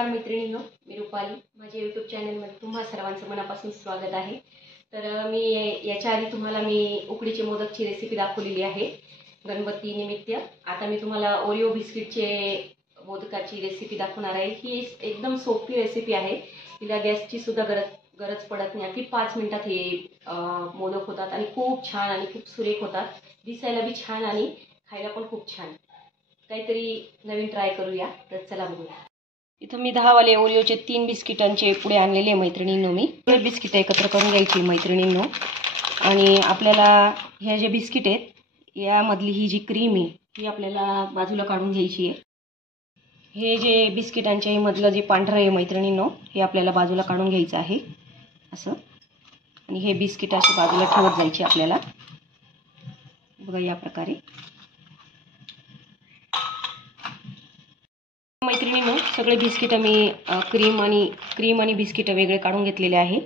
नमस्कार मैत्रिणींनो, मी रुपाली. माझ्या यूट्यूब चॅनलमध्ये तुम्हा सर्वांचं मनापासून स्वागत आहे. तर मी याच्या आधी तुम्हाला मी उकडीचे मोदकची रेसिपी दाखवलेली आहे गणपती निमित्त. आता मी तुम्हाला ओरिओ बिस्किटचे मोदकाची रेसिपी दाखवणार आहे. ही एकदम सोपी रेसिपी आहे. तिला गॅसची सुद्धा गरज पडत नाही. अगदी 5 मिनिटात हे मोदक होतात आणि खूप छान आणि खूप सुरेख होतात. दिसायला बी छान आणि खायला पण खूप छान. काहीतरी नवीन ट्राय करूया. तर चला बघूया. इथं मी 10 वाले ओरिओचे 3 बिस्किटांचे पुढे आणलेले मैत्रिणींनो. मी सगळे बिस्किट एकत्र करून घ्यायची मैत्रिणींनो. आणि आपल्याला हे जे बिस्किट आहेत यामधली ही जी क्रीम आहे ती आपल्याला बाजूला काढून घ्यायची आहे. हे जे बिस्किटांच्या मधलं जे पांढरं आहे मैत्रिणींनो, हे आपल्याला बाजूला काढून घ्यायचं आहे असं. आणि हे बिस्किट असे बाजूला ठेवत जायचे आपल्याला. बघा या प्रकारे मैत्रिणींनो, सगळे बिस्किट मी क्रीम आणि बिस्किट वेगळे काढून घेतलेले आहे.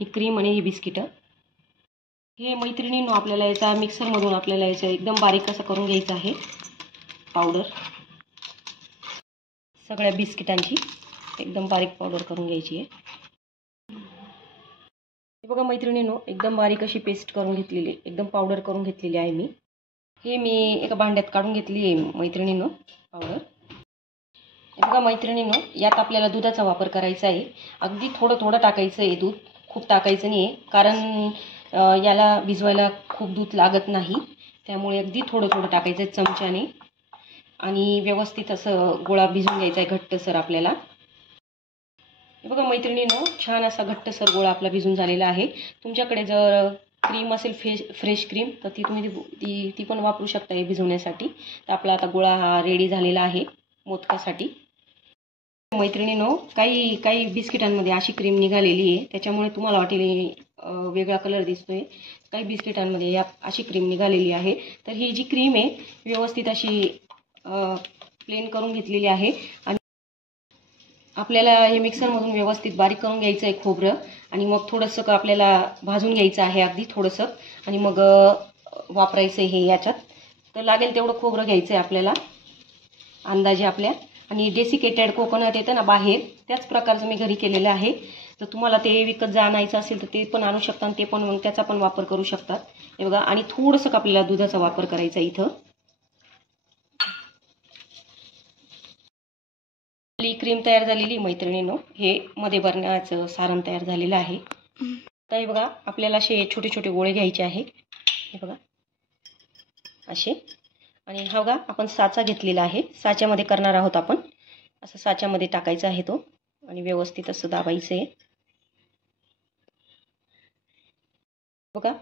ही क्रीम आणि ही बिस्किट हे मैत्रिणींनो आपल्याला याचा मिक्सरमधून आपल्याला याचं एकदम बारीक असं करून घ्यायचं आहे पावडर. सगळ्या बिस्किटांची एकदम बारीक पावडर करून घ्यायची आहे. हे बघा मैत्रिणींनो, एकदम बारीक अशी पेस्ट करून घेतलेली, एकदम पावडर करून घेतलेली आहे मी. हे मी एका भांड्यात काढून घेतली आहे मैत्रिणींनो पावडर. बघा मैत्रिणींनो, यात आपल्याला दुधाचा वापर करायचा आहे. अगदी थोडं थोडं टाकायचं आहे दूध, खूप टाकायचं नाही आहे, कारण याला भिजवायला खूप दूध लागत नाही. त्यामुळे अगदी थोडं थोडं टाकायचं आहे चमच्याने आणि व्यवस्थित असं गोळा भिजवून घ्यायचा आहे घट्टसर आपल्याला. हे बघा मैत्रिणींनो, छान असा घट्टसर गोळा आपला भिजून झालेला आहे. तुमच्याकडे जर क्रीम असेल फ्रेश क्रीम तर ती तुम्ही ती पण वापरू शकता हे भिजवण्यासाठी. तर आपला आता गोळा हा रेडी झालेला आहे मोदकासाठी. मैत्रिणींनो, काही बिस्किटांमध्ये अशी क्रीम निघालेली आहे, त्याच्यामुळे तुम्हाला वाटेल वेगळा कलर दिसतोय. काही बिस्किटांमध्ये या अशी क्रीम निघालेली आहे. तर ही जी क्रीम आहे व्यवस्थित अशी प्लेन करून घेतलेली आहे. आणि आपल्याला हे मिक्सरमधून व्यवस्थित बारीक करून घ्यायचं आहे खोबरं. आणि मग थोडंसं आपल्याला भाजून घ्यायचं आहे अगदी थोडंसं. आणि मग वापरायचं आहे हे याच्यात. तर लागेल तेवढं खोबरं घ्यायचं आहे आपल्याला अंदाजे आपल्या. आणि डेसिकेटेड कोकोनट येतं ना बाहेर, त्याच प्रकारचं मी घरी केलेलं आहे. तर तुम्हाला ते विकत आणायचं असेल तर ते पण आणू शकता आणि ते पण त्याचा पण वापर करू शकतात. हे बघा, आणि थोडंसं आपल्याला दुधाचा वापर करायचा इथं. आपली क्रीम तयार झालेली मैत्रिणींनो, हे मध्ये भरण्याचं सारण तयार झालेलं आहे. तर हे बघा, आपल्याला असे छोटे छोटे गोळे घ्यायचे आहे. हे बघा असे. आणि हा बघा आपण साचा घेतलेला आहे, साच्यामध्ये करणार आहोत आपण. असं साच्यामध्ये टाकायचा आहे तो आणि व्यवस्थित असं दाबायचं आहे. बघा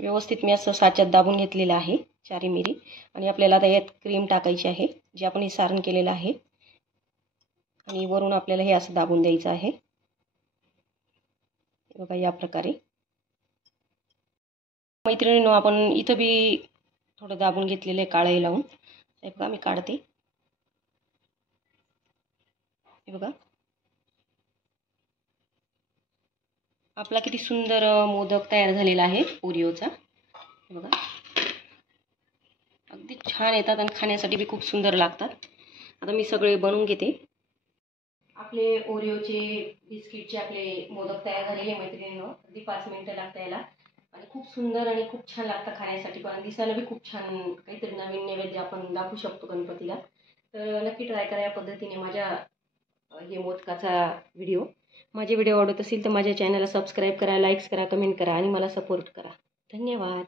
व्यवस्थित मी असं साच्यात दाबून घेतलेलं आहे चारी मिरी. आणि आपल्याला आता यात क्रीम टाकायची आहे जे आपण हे सारण केलेलं आहे. आणि वरून आपल्याला हे असं दाबून द्यायचं आहे. बघा या प्रकारे मैत्रिणींनो, आपण इथं बी थोडं दाबून घेतलेलं आहे काळी लावून. हे बघा मी काढते. हे बघा आपला किती सुंदर मोदक तयार झालेला आहे ओरिओचा. हे बघा अगदी छान येतात आणि खाण्यासाठी बी खूप सुंदर लागतात. आता मी सगळे बनवून घेते. आपले ओरिओचे बिस्किटचे आपले मोदक तयार झालेले मैत्रिणींनो. अगदी 5 मिनिटं लागतात याला आणि खूप सुंदर आणि खूप छान लागतं खाण्यासाठी पण. दिसायला बी खूप छान, काहीतरी नवीन नैवेद्य आपण दाखवू शकतो गणपतीला. तर नक्की ट्राय करा या पद्धतीने माझ्या हे मोदकाचा व्हिडिओ. माझे व्हिडिओ आवडत असेल तर माझ्या चॅनलला सबस्क्राईब करा, लाईक्स करा, कमेंट करा आणि मला सपोर्ट करा. धन्यवाद.